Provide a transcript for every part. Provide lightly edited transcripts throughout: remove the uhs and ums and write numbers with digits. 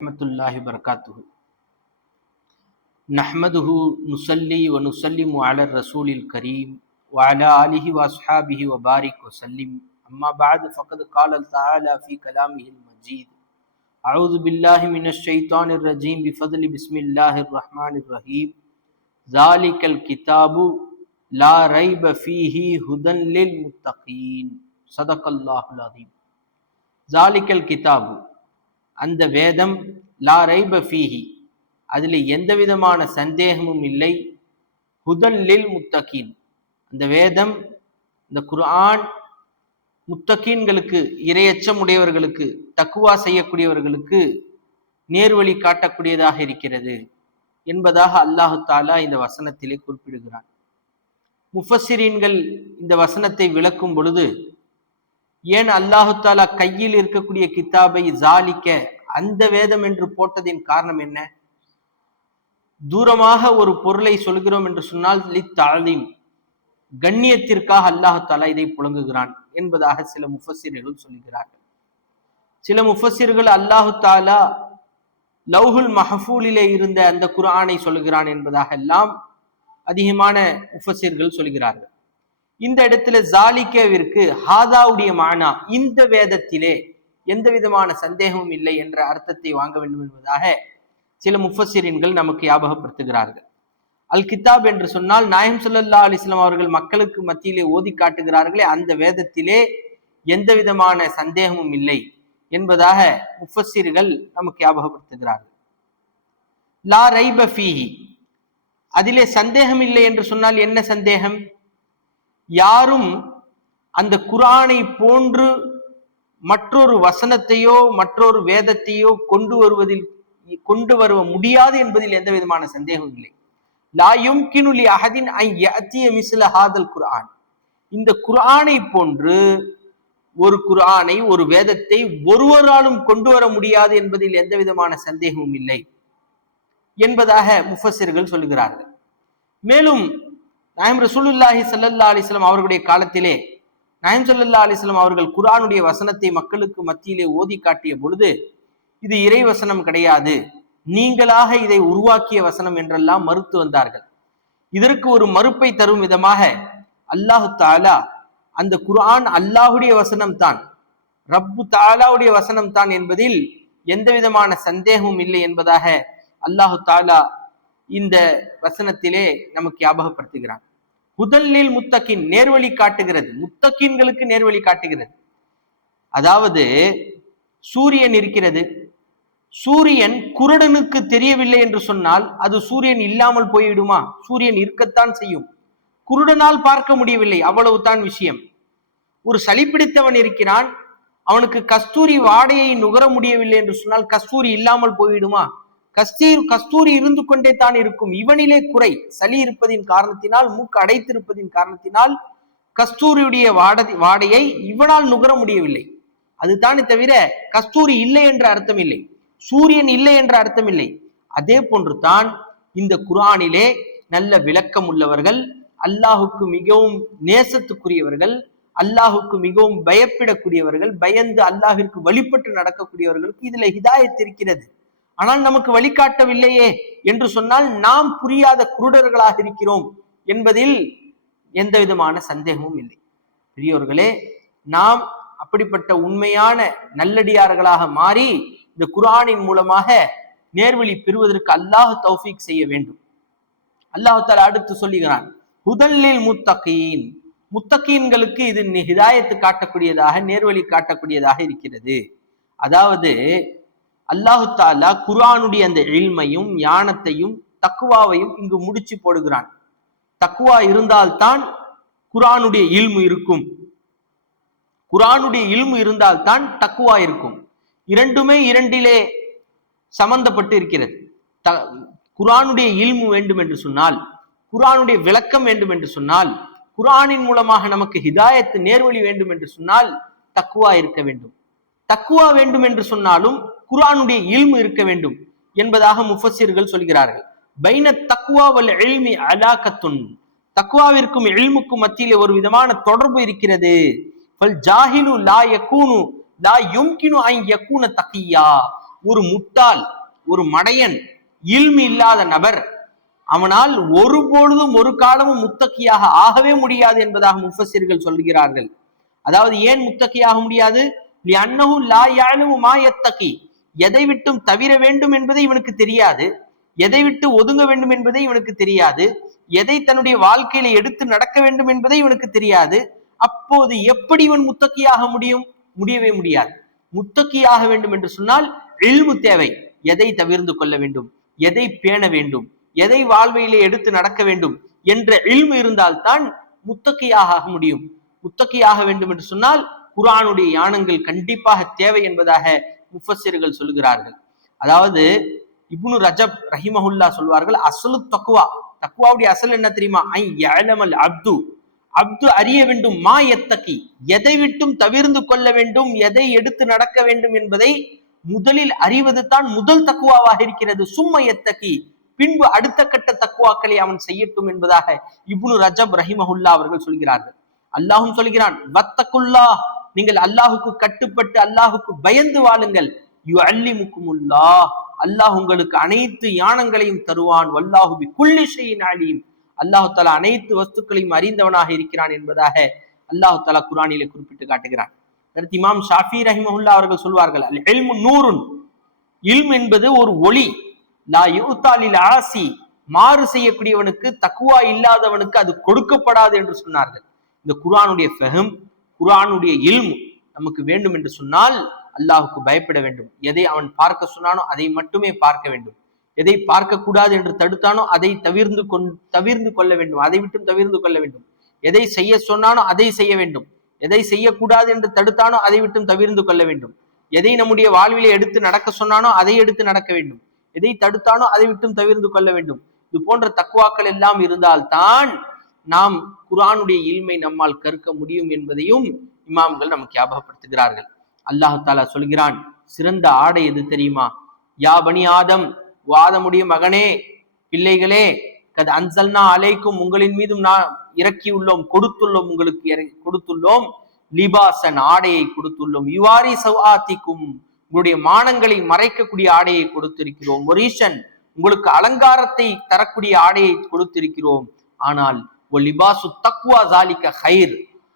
रहमतुल्लाहि बरकातुहु नहमदुहु नुसल्ली व नुसल्लिमु अला रसूलिल करीम व अला आलिहि व अस्हाबिहि व बारिक व सल्लिम अम्मा बाद फ़क़द क़ाल तआला फ़ी कलामिहिल मजीद अऊज़ु बिल्लाहि मिनश शैतानिर रजीम बिफ़ज़्लि बिस्मिल्लाहिर रहमानिर रहीम ज़ालिकल किताबु ला रैब फ़ीहि हुदन लिल मुत्तक़ीन ஸதகல்லாஹுல் அஸீம். ஸாலிகல் கிதாபு, அந்த வேதம், லா ரைப ஃபீஹி, அதில் எந்த விதமான சந்தேகமும் இல்லை, ஹுதன் லில் முத்தகீன், அந்த வேதம், இந்த குர்ஆன் முத்தகீன்களுக்கு, இரையச்சம் உடையவர்களுக்கு, தக்குவா செய்யக்கூடியவர்களுக்கு நேர்வழி காட்டக்கூடியதாக இருக்கிறது என்பதாக அல்லாஹு தாலா இந்த வசனத்திலே குறிப்பிடுகிறான். முஃபஸ்ஸிரீன்கள் இந்த வசனத்தை விளக்கும் பொழுது, ஏன் அல்லாஹு தாலா கையில் இருக்கக்கூடிய கிதாபை ஜாலிக்க, அந்த வேதம் என்று போட்டதின் காரணம் என்ன? தூரமாக ஒரு பொருளை சொல்கிறோம் என்று சொன்னால் லித்தஅலீம், கண்ணியத்திற்காக அல்லாஹு தாலா இதை புழங்குகிறான் என்பதாக சில முஃபஸ்ஸிர்கள் சொல்கிறார்கள். சில முஃபஸ்ஸிர்கள் அல்லாஹு தாலா லவ்ஹுல் மஹ்ஃபூலிலே இருந்த அந்த குர்ஆனை சொல்கிறான் என்பதாக எல்லாம் அதிகமான முஃபஸ்ஸிர்கள் சொல்கிறார்கள். இந்த இடத்துல ஜாலிகவிற்கு ஹாதாவுடைய மானா, இந்த வேதத்திலே எந்த விதமான சந்தேகமும் இல்லை என்ற அர்த்தத்தை வாங்க வேண்டும் என்பதாக சில முஃபஸ்ஸிரீன்கள் நமக்கு ஞாபகப்படுத்துகிறார்கள். அல் கிதாப் என்று சொன்னால் நாயகம் ஸல்லல்லாஹு அலைஹி வஸல்லம் அவர்கள் மக்களுக்கு மத்தியிலே ஓதி காட்டுகிறார்களே, அந்த வேதத்திலே எந்த விதமான சந்தேகமும் இல்லை என்பதாக முஃபஸ்ஸிர்கள் நமக்கு ஞாபகப்படுத்துகிறார்கள். லா ரைப ஃபீஹி, அதிலே சந்தேகம் இல்லை என்று சொன்னால் என்ன சந்தேகம்? யாரும் அந்த குர்ஆனை போன்று மற்றொரு வசனத்தையோ மற்றொரு வேதத்தையோ கொண்டு வர முடியாது என்பதில் எந்த விதமான சந்தேகம் இல்லை. லா யும்கினு லி அஹதின் அன் யஅதிய மிஸ்ல ஹாதல் குர்ஆன், இந்த குர்ஆனை போன்று ஒரு குர்ஆனை, ஒரு வேதத்தை ஒருவராலும் கொண்டு வர முடியாது என்பதில் எந்த விதமான சந்தேகமும் இல்லை என்பதாக முஃபஸ்ஸிர்கள் சொல்கிறார்கள். மேலும் நாயகம் ரசூலுல்லாஹி ஸல்லல்லாஹு அலைஹி வஸல்லம் அவர்களுடைய காலத்திலே நாயகம் ஸல்லல்லாஹு அலைஹி வஸல்லம் அவர்கள் குர்ஆனுடைய வசனத்தை மக்களுக்கு மத்தியிலே ஓதி காட்டிய பொழுது, இது இறை வசனம் கிடையாது, நீங்களாக இதை உருவாக்கிய வசனம் என்றெல்லாம் மறுத்து வந்தார்கள். இதற்கு ஒரு மறுப்பை தரும் விதமாக அல்லாஹு தஆலா அந்த குர்ஆன் அல்லாஹுடைய வசனம் தான், ரப்பு தஆலாவுடைய வசனம் தான் என்பதில் எந்த விதமான சந்தேகமும் இல்லை என்பதாக அல்லாஹு தஆலா இந்த வசனத்திலே நமக்கு ஞாபகப்படுத்துகிறான். ஹுதல்லில் முத்தகின், நேர்வழி காட்டுகிறது, முத்தகீன்களுக்கு நேர்வழி காட்டுகிறது. அதாவது சூரியன் இருக்கிறது, சூரியன் குருடனுக்கு தெரியவில்லை என்று சொன்னால் அது சூரியன் இல்லாமல் போய்விடுமா? சூரியன் இருக்கத்தான் செய்யும், குருடனால் பார்க்க முடியவில்லை, அவ்வளவுதான் விஷயம். ஒரு சளி பிடித்தவன் இருக்கிறான், அவனுக்கு கஸ்தூரி வாடையை நுகர முடியவில்லை என்று சொன்னால் கஸ்தூரி இல்லாமல் போய்விடுமா? கஸ்தூரி இருந்து கொண்டே தான் இருக்கும். இவனிலே குறை, சளி இருப்பதின் காரணத்தினால், மூக்கு அடைத்திருப்பதின் காரணத்தினால் கஸ்தூரியுடைய வாடையை இவனால் நுகர முடியவில்லை. அதுதானே தவிர கஸ்தூரி இல்லை என்ற அர்த்தம் இல்லை, சூரியன் இல்லை என்ற அர்த்தம் இல்லை. அதே போன்று தான் இந்த குர்ஆனிலே நல்ல விளக்கம் உள்ளவர்கள், அல்லாஹுக்கு மிகவும் நேசத்துக்குரியவர்கள், அல்லாஹுக்கு மிகவும் பயப்படக்கூடியவர்கள், பயந்து அல்லாஹிற்கு வழிபட்டு நடக்கக்கூடியவர்களுக்கு இதுல ஹிதாயத் இருக்கிறது. ஆனால் நமக்கு வழிகாட்டவில்லையே என்று சொன்னால் நாம் புரியாத குருடர்களாக இருக்கிறோம் என்பதில் எந்த விதமான சந்தேகமும் இல்லை. பெரியோர்களே, நாம் அப்படிப்பட்ட உண்மையான நல்லடியார்களாக மாறி இந்த குர்ஆனின் மூலமாக நேர்வழி பெறுவதற்கு அல்லாஹ் தௌஃபீக் செய்ய வேண்டும். அல்லாஹ் தஆலா அடுத்து சொல்லுகிறான், ஹுதல்லில் முத்தகீன், முத்தகீன்களுக்கு இது ஹிதாயத்து காட்டக்கூடியதாக, நேர்வழி காட்டக்கூடியதாக இருக்கிறது. அதாவது அல்லாஹு தாலா குர்ஆனுடைய அந்த இல்மையும் ஞானத்தையும் தக்குவாவையும் இங்கு முடிச்சு போடுகிறான். தக்குவா இருந்தால்தான் குர்ஆனுடைய இல்மு இருக்கும், குர்ஆனுடைய இல்மு இருந்தால்தான் தக்குவா இருக்கும். இரண்டுமே இரண்டிலே சம்பந்தப்பட்டு இருக்கிறது. குர்ஆனுடைய இல்மு வேண்டும் என்று சொன்னால், குர்ஆனுடைய விளக்கம் வேண்டும் என்று சொன்னால், குர்ஆனின் மூலமாக நமக்கு ஹிதாயத்து நேர்வழி வேண்டும் என்று சொன்னால் தக்குவா இருக்க வேண்டும். தக்குவா வேண்டும் என்று சொன்னாலும் குர்ஆனுடைய இல்மு இருக்க வேண்டும் என்பதாக முஃபஸ்ஸிர்கள் சொல்கிறார்கள். பைன தக்வா வல் இல்மி அலாகத்துன், தக்வாவிற்கும் இல்முக்கும் மத்தியிலே ஒரு விதமான தொடர்பு இருக்கிறது. ஃபல் ஜாஹிலு லா யகூனு லா யும்கினு அன் யகூன தகியா, ஒரு முட்டாள், ஒரு மடையன், இல்மு இல்லாத நபர், அவனால் ஒருபொழுதும் ஒரு காலமும் முத்தக்கியாக ஆகவே முடியாது என்பதாக முஃபஸிர்கள் சொல்கிறார்கள். அதாவது ஏன் முத்தக்கியாக முடியாது? எதை விட்டும் தவிர வேண்டும் என்பதை இவனுக்கு தெரியாது, எதை விட்டு ஒதுங்க வேண்டும் என்பதை இவனுக்கு தெரியாது, எதை தன்னுடைய வாழ்க்கையில எடுத்து நடக்க வேண்டும் என்பதை இவனுக்கு தெரியாது. அப்போது எப்படி இவன் முத்தக்கியாக முடியும்? முடியவே முடியாது. முத்தக்கியாக வேண்டும் என்று சொன்னால் இல்மு தேவை. எதை தவிர்ந்து கொள்ள வேண்டும், எதை பேண வேண்டும், எதை வாழ்வையிலே எடுத்து நடக்க வேண்டும் என்ற இல்மு இருந்தால்தான் முத்தக்கியாக ஆக முடியும். முத்தக்கியாக வேண்டும் என்று சொன்னால் குர்ஆனுடைய ஞானங்கள் கண்டிப்பாக தேவை என்பதாக முஃபஸ்ஸிர்கள் சொல்கிறார்கள். அதாவது இப்னு ரஜப் ரஹிமஹுல்லா சொல்வார்கள், அஸ்லு தக்வா, தக்வாவுடைய அசல் என்ன தெரியுமா? ஐ யஅலமல் அப்து, அப்து அறிய வேண்டும், மா யத்தகி, எதை விட்டும் தவிர்ந்து கொள்ள வேண்டும், எதை எடுத்து நடக்க வேண்டும் என்பதை முதலில் அறிவது தான் முதல் தக்குவாவாக இருக்கிறது. சும்ம யத்தகி, பின்பு அடுத்த கட்ட தக்குவாக்களை அவன் செய்யட்டும் என்பதாக இப்னு ரஜப் ரஹிமஹுல்லா அவர்கள் சொல்கிறார்கள். அல்லாஹும் சொல்கிறான், வத்தகுல்லா, நீங்கள் அல்லாஹுக்கு கட்டுப்பட்டு அல்லாஹுக்கு பயந்து வாழுங்கள். யுஅல்லிமுக்குமுல்லாஹ், அல்லாஹ் உங்களுக்கு அனைத்து ஞானங்களையும் தருவான். வல்லாஹு பிகுல்லி ஷைஇன் அலீம், அல்லாஹு தஆலா அனைத்து வஸ்துக்களையும் அறிந்தவனாக இருக்கிறான் என்பதாக அல்லாஹு தஆலா குர்ஆனிலே குறிப்பிட்டு காட்டுகிறான். அடுத்து இமாம் ஷாஃபி ரஹிமஹுல்லா அவர்கள் சொல்வார்கள், அல் இல்மு நூருன், இல்ம் என்பது ஒரு ஒளி. லா யுத்தா லில் ஆசி, மாறு செய்யக்கூடியவனுக்கு, தக்வா இல்லாதவனுக்கு அது கொடுக்கப்படாது என்று சொன்னார்கள். இந்த குர்ஆனுடைய ஃபஹம், குர்ஆனுடைய இல்ம் நமக்கு வேண்டும் என்று சொன்னால் அல்லாஹுக்கு பயப்பட வேண்டும். எதை அவன் பார்க்க சொன்னானோ அதை மட்டுமே பார்க்க வேண்டும். எதை பார்க்க கூடாது என்று தடுத்தானோ அதை தவிர்ந்து கொள்ள வேண்டும், அதை விட்டு தவிர்ந்து கொள்ள வேண்டும். எதை செய்ய சொன்னானோ அதை செய்ய வேண்டும், எதை செய்யக்கூடாது என்று தடுத்தானோ அதை விட்டும் தவிர்ந்து கொள்ள வேண்டும். எதை நம்முடைய வாழ்விலே எடுத்து நடக்க சொன்னானோ அதை எடுத்து நடக்க வேண்டும், எதை தடுத்தானோ அதை விட்டும் தவிர்ந்து கொள்ள வேண்டும். இது போன்ற தக்வாக்கள் எல்லாம் இருந்தால்தான் நாம் குர்ஆனுடைய இல்மை நம்மால் கற்க முடியும் என்பதையும் இமாம்கள் நமக்கு ஞாபகப்படுத்துகிறார்கள். அல்லாஹ் தஆலா சொல்கிறான், சிறந்த ஆடை எது தெரியுமா? யா பனி ஆதம், ஆதமுடைய மகனே, பிள்ளைகளே, கத் அன்சல்னா அலைக்கும், உங்களின் மீதும் நான் இறக்கியுள்ளோம், கொடுத்துள்ளோம், உங்களுக்கு கொடுத்துள்ளோம், லிபாசன், ஆடையை கொடுத்துள்ளோம், யுவாரி சவ்ஆத்திக்கும், உங்களுடைய மானங்களை மறைக்கக்கூடிய ஆடையை கொடுத்திருக்கிறோம், ஒரீஷன், உங்களுக்கு அலங்காரத்தை தரக்கூடிய ஆடையை கொடுத்திருக்கிறோம். ஆனால் லிபாசு தக்வா ஜாலிக ஹைர்,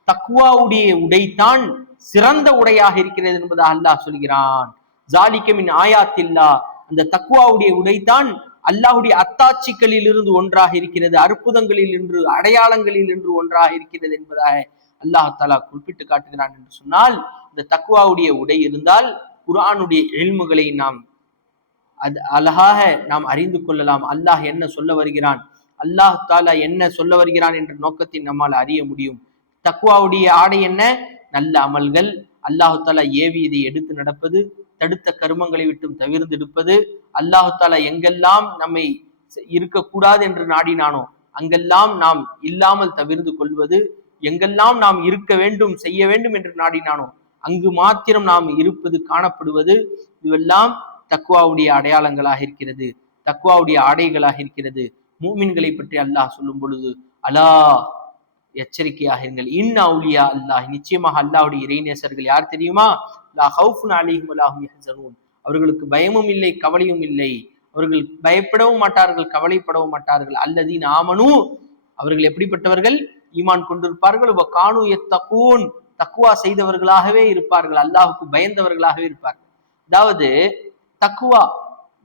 தக்வாவுடைய உடைதான் சிறந்த உடையாக இருக்கிறது என்பதாக அல்லாஹ் சொல்கிறான். ஜாலிக மின் ஆயாத்தில்லா, அந்த தக்வாவுடைய உடைதான் அல்லாஹுடைய அத்தாட்சிகளில் இருந்து ஒன்றாக இருக்கிறது, அற்புதங்களில் என்று, அடையாளங்களில் என்று ஒன்றாக இருக்கிறது என்பதாக அல்லாஹ் தஆலா குறிப்பிட்டு காட்டுகிறான். என்று சொன்னால் இந்த தக்வாவுடைய உடை இருந்தால் குர்ஆனுடைய இல்முகளை நாம் அழகாக நாம் அறிந்து கொள்ளலாம். அல்லாஹ் என்ன சொல்ல வருகிறான், அல்லாஹ் தஆலா என்ன சொல்ல வருகிறான் என்ற நோக்கத்தை நம்மால் அறிய முடியும். தக்வாவுடைய ஆடை என்ன? நல்ல அமல்கள், அல்லாஹு தஆலா ஏவியதை எடுத்து நடப்பது, தடுத்த கருமங்களை விட்டும் தவிர்ந்து எடுப்பது, அல்லாஹு தஆலா எங்கெல்லாம் நம்மை இருக்கக்கூடாது என்று நாடினானோ அங்கெல்லாம் நாம் இல்லாமல் தவிர்ந்து கொள்வது, எங்கெல்லாம் நாம் இருக்க வேண்டும் செய்ய வேண்டும் என்று நாடினானோ அங்கு மாத்திரம் நாம் இருப்பது காணப்படுவது, இதுவெல்லாம் தக்வாவுடைய அடையாளங்களாக இருக்கிறது, தக்வாவுடைய ஆடைகளாக இருக்கிறது. மூமின்களை பற்றி அல்லாஹ் சொல்லும் பொழுது, அலா, எச்சரிக்கையாக இருங்கள், இன் அவுலியா அல்லாஹ், நிச்சயமாக அல்லாஹ்வுடைய இறைநேசர்கள் யார் தெரியுமா? லா ஹவுஃபுன் அலைஹிம் வலா ஹும் யஹ்ஸனூன், அவர்களுக்கு பயமும் இல்லை கவலையும் இல்லை, அவர்கள் பயப்படவும் மாட்டார்கள் கவலைப்படவும் மாட்டார்கள். அல்லதீன ஆமனூ, அவர்கள் எப்படிப்பட்டவர்கள்? ஈமான் கொண்டிருப்பார்கள், வ கானூ யத்தகூன், தக்வா செய்தவர்களாகவே இருப்பார்கள், அல்லாஹுக்கு பயந்தவர்களாகவே இருப்பார்கள். அதாவது தக்வா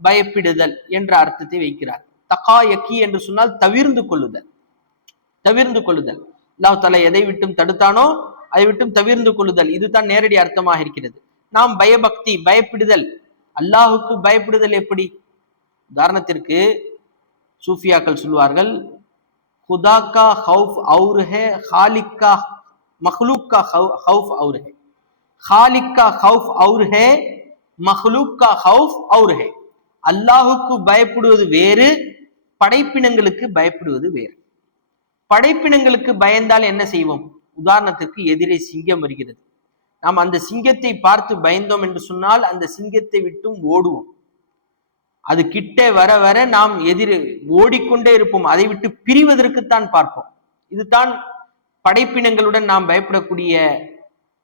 பயப்பிடுதல் என்ற அர்த்தத்தை வைக்கிறார். தகாயக்கி என்று சொன்னால் தவிர்ந்து கொள்ளுதல், தவிர்ந்து கொள்ளுதல். அல்லாஹ் தஆலா எதை விட்டும் தடுத்தானோ அதை விட்டும் தவிர்ந்து கொள்ளுதல், இதுதான் நேரடி அர்த்தமாக இருக்கிறது. நாம் பயபக்தி, பயப்பிடுதல், அல்லாஹுக்கு பயப்படுதல் எப்படி? உதாரணத்திற்கு சூஃபியாக்கள் சொல்வார்கள், खुदा का खौफ और है, खालिक का मखलूक का खौफ और है, खालिक का खौफ और है, மஹ்லூக் கா ஹவுஃப் और है. அல்லாஹுக்கு பயப்படுவது வேறு, படைப்பினங்களுக்கு பயப்படுவது வேறு. படைப்பினங்களுக்கு பயந்தால் என்ன செய்வோம்? உதாரணத்துக்கு எதிரே சிங்கம் வருகிறது, நாம் அந்த சிங்கத்தை பார்த்து பயந்தோம் என்று சொன்னால் அந்த சிங்கத்தை விட்டும் ஓடுவோம். அது கிட்ட வர வர நாம் எதிரே ஓடிக்கொண்டே இருப்போம், அதை விட்டு பிரிவதற்குத்தான் பார்ப்போம். இதுதான் படைப்பினங்களுடன் நாம் பயப்படக்கூடிய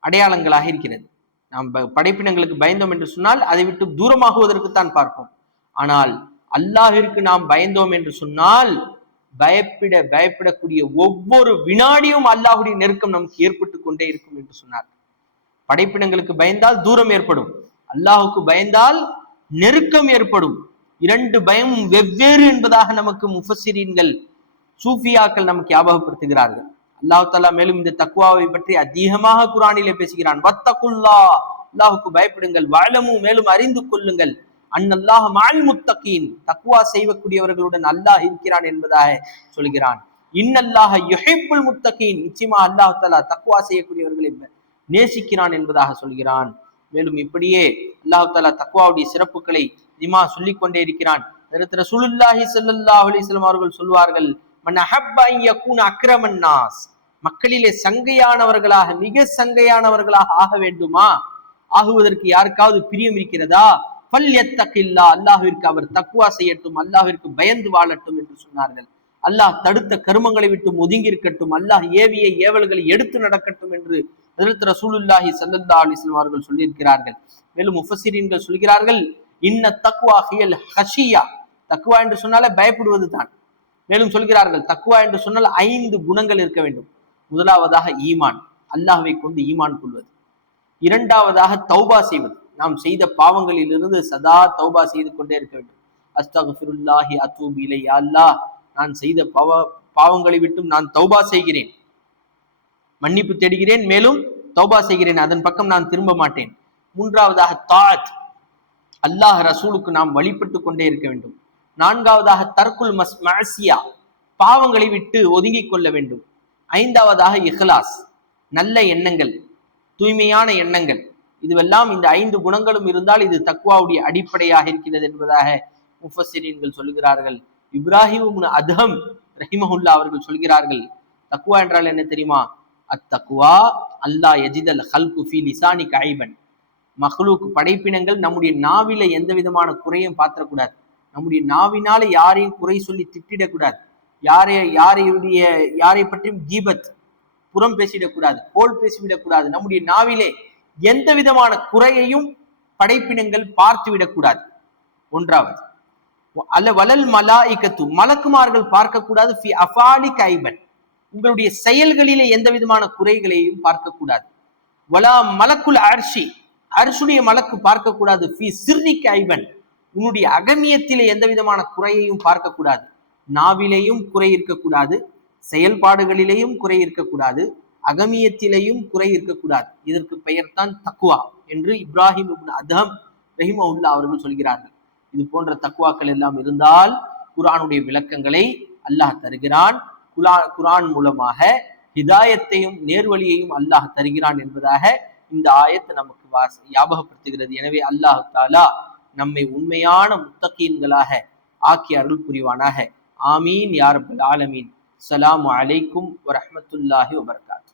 அடையாளங்களாக இருக்கிறது. நாம் படைப்பினங்களுக்கு பயந்தோம் என்று சொன்னால் அதை விட்டு தூரமாகுவதற்குத்தான் பார்ப்போம். ஆனால் அல்லாஹிற்கு நாம் பயந்தோம் என்று சொன்னால் பயப்படக்கூடிய ஒவ்வொரு வினாடியும் அல்லாஹுடைய நெருக்கம் நமக்கு ஏற்பட்டு கொண்டே இருக்கும் என்று சொன்னார். படைப்பினங்களுக்கு பயந்தால் தூரம் ஏற்படும், அல்லாஹுக்கு பயந்தால் நெருக்கம் ஏற்படும். இரண்டு பயமும் வெவ்வேறு என்பதாக நமக்கு முஃபஸ்ஸிரீன்கள் சூஃபியாக்கள் நமக்கு ஞாபகப்படுத்துகிறார்கள். அல்லாஹ் தஆலா மேலும் இந்த தக்வாவை பற்றி அதிகமாக குர்ஆனிலே பேசுகிறான். வத்தகுல்லா, அல்லாஹுக்கு பயப்படுங்கள். வஅலமு, மேலும் அறிந்து கொள்ளுங்கள். அன்னல்லாஹ மஅல் முத்தகீன், தக்வா செய்யக்கூடியவர்களுடன் அல்லாஹ் இருக்கிறான் என்பதாக சொல்கிறான். இன்னல்லாஹ யுஹிப்புல் முத்தகீன், நிச்சயமா அல்லாஹ் தஆலா தக்வா செய்யக்கூடியவர்களை நேசிக்கிறான் என்பதாக சொல்கிறான். மேலும் இப்படியே அல்லாஹ் தஆலா தக்வாவுடைய சிறப்புகளை சொல்லிக் கொண்டே இருக்கிறான். ரசூலுல்லாஹி ஸல்லல்லாஹு அலைஹி வஸல்லம் அவர்கள் சொல்வார்கள், மன் அஹப்ப அன் யகூன அக்ரமன் நாஸ், மக்களிலே சங்கையானவர்களாக, மிக சங்கையானவர்களாக ஆக வேண்டுமா, ஆகுவதற்கு யாருக்காவது பிரியம் இருக்கிறதா, ஃபல்யத்தகில்லா, அல்லாஹ்விற்கு அவர் தக்வா செய்யட்டும், அல்லாஹ்விற்கு பயந்து வாழட்டும் என்று சொன்னார்கள். அல்லாஹ் தடுத்த கருமங்களை விட்டு ஒதுங்கி இருக்கட்டும், அல்லாஹ் ஏவிய ஏவல்களை எடுத்து நடக்கட்டும் என்று ஹஜ்ரத் ரசூலுல்லாஹி ஸல்லல்லாஹு அலைஹி வஸல்லம் அவர்கள் சொல்லியிருக்கிறார்கள். மேலும் முஃபஸ்ஸிரீன்கள் சொல்கிறார்கள், இன்ன தக்வா ஹியல் ஹஷியா, தக்வா என்று சொன்னாலே பயப்படுவது தான். மேலும் சொல்கிறார்கள், தக்வா என்று சொன்னால் 5 குணங்கள் இருக்க வேண்டும். முதலாவதாக ஈமான், அல்லாஹ்வை கொண்டு ஈமான் கொள்வது. இரண்டாவதாக தௌபா செய்வது, நாம் செய்த பாவங்களிலிருந்து சதா தௌபா செய்து கொண்டே இருக்க வேண்டும். அஸ்தக்ஃபிருல்லாஹி அத்தூபு இலைஹி, யா அல்லாஹ், நான் செய்த பாவங்களை விட்டும் நான் தௌபா செய்கிறேன், மன்னிப்பு தேடுகிறேன், மேலும் தௌபா செய்கிறேன், அதன் பக்கம் நான் திரும்ப மாட்டேன். மூன்றாவதாக தாஅத், அல்லாஹ் ரசூலுக்கு நாம் வழிபட்டு கொண்டே இருக்க வேண்டும். நான்காவதாக தர்குல் மஅசியா, பாவங்களை விட்டு ஒதுங்கிக் கொள்ள வேண்டும். ஐந்தாவதாக இஹ்லாஸ், நல்ல எண்ணங்கள், தூய்மையான எண்ணங்கள். இதுவெல்லாம் இந்த 5 குணங்களும் இருந்தால் இது தக்வாவுடைய அடிப்படையாக இருக்கிறது என்பதாக முஃபஸ்ஸிரீன்கள் சொல்கிறார்கள். இப்ராஹிம் இப்னு அதஹம் ரஹிமஹுல்லா அவர்கள் சொல்கிறார்கள், தக்வா என்றால் என்ன தெரியுமா? அத்தக்வா அல்லா யஜிதல் ஹல்கு ஃபீ லிசானிக ஐபன், மஹ்லூக் படைப்பினங்கள் நம்முடைய நாவில எந்த விதமான குறையும் பாத்திரக்கூடாது. நம்முடைய நாவினால யாரையும் குறை சொல்லி திட்டிடக்கூடாது, யாரை பற்றியும் கீபத், புறம் பேசிடக்கூடாது, கோல் பேசிவிடக்கூடாது. நம்முடைய நாவிலே எந்த விதமான குறையையும் படைப்பினங்கள் பார்த்து விடக்கூடாது. ஒன்றாவது. அல்ல வலல் மலாயிகத்து, மலக்குமார்கள் பார்க்கக்கூடாது. ஃபி அஃபாலி கைபன், உங்களுடைய செயல்களிலே எந்த விதமான குறைகளையும் பார்க்கக்கூடாது. வலா மலக்குல் அர்ஷி, அர்ஷுடைய மலக்கு பார்க்கக்கூடாது. ஃபி சிர்ரி கைபன், உன்னுடைய அகமியத்திலே எந்த விதமான குறையையும் பார்க்கக்கூடாது. நாவிலேயும் குறை இருக்கக்கூடாது, செயல்பாடுகளிலேயும் குறை இருக்கக்கூடாது, அகமியத்திலேயும் குறை இருக்கக்கூடாது. இதற்கு பெயர் தான் தக்வா என்று இப்ராஹிம் இப்னு அதஹம் ரஹிமஹுல்லா அவர்கள் சொல்கிறார்கள். இது போன்ற தக்வாக்கள் எல்லாம் இருந்தால் குர்ஆனுடைய விளக்கங்களை அல்லாஹ் தருகிறான். குர்ஆன் மூலமாக ஹிதாயத்தையும் நேர்வழியையும் அல்லாஹ் தருகிறான் என்பதாக இந்த ஆயத்து நமக்கு ஞாபகப்படுத்துகிறது. எனவே அல்லாஹ் தஆலா நம்மை உண்மையான முத்தகீன்களாக ஆக்கி அருள் புரிவானாக. ஆமீன் யா ரப்பல் ஆலமீன். அஸ்ஸலாமு அலைக்கும் வரஹ்மத்துல்லாஹி வபரகாத்துஹு.